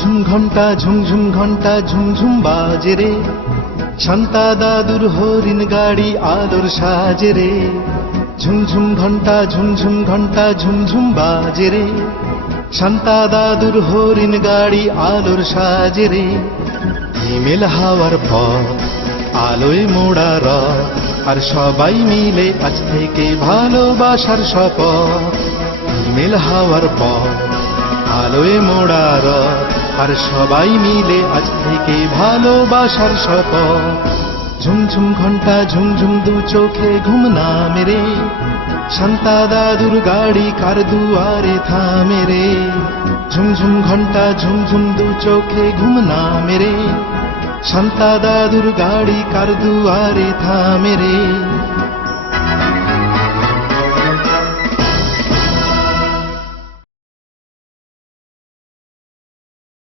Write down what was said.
ঝুমঝুম ঘন্টা ঝুমঝুম ঘন্টা ঝুমঝুম বাজে রে, শান্তা দাদুর হরিণ গাড়ি আলোর সাজে রে। ঝুমঝুম ঘন্টা ঝুমঝুম ঘন্টা ঝুমঝুম বাজে রে, শান্তা দাদুর হরিণ গাড়ি আলোর সাজে রে। হিমেল হাওয়ার পথ আলোয় মোড়া রথ, আর সবাই মিলে আজ থেকে ভালোবাসার শপথ। হিমেল হাওয়ার পথ আলোয় মোড়া রথ, আর সবাই মিলে আজ থেকে ভালোবাসার শপথ। ঝুমঝুম ঘন্টা ঝুমঝুম দু চোখে ঘুম না মেরে, শান্তা দাদুর গাড়ি কার দুয়ারে থামে রে। ঝুমঝুম ঘন্টা ঝুমঝুম দু চোখে ঘুম না মেরে, শান্তা দাদুর গাড়ি কার দুয়ারে থামে রে।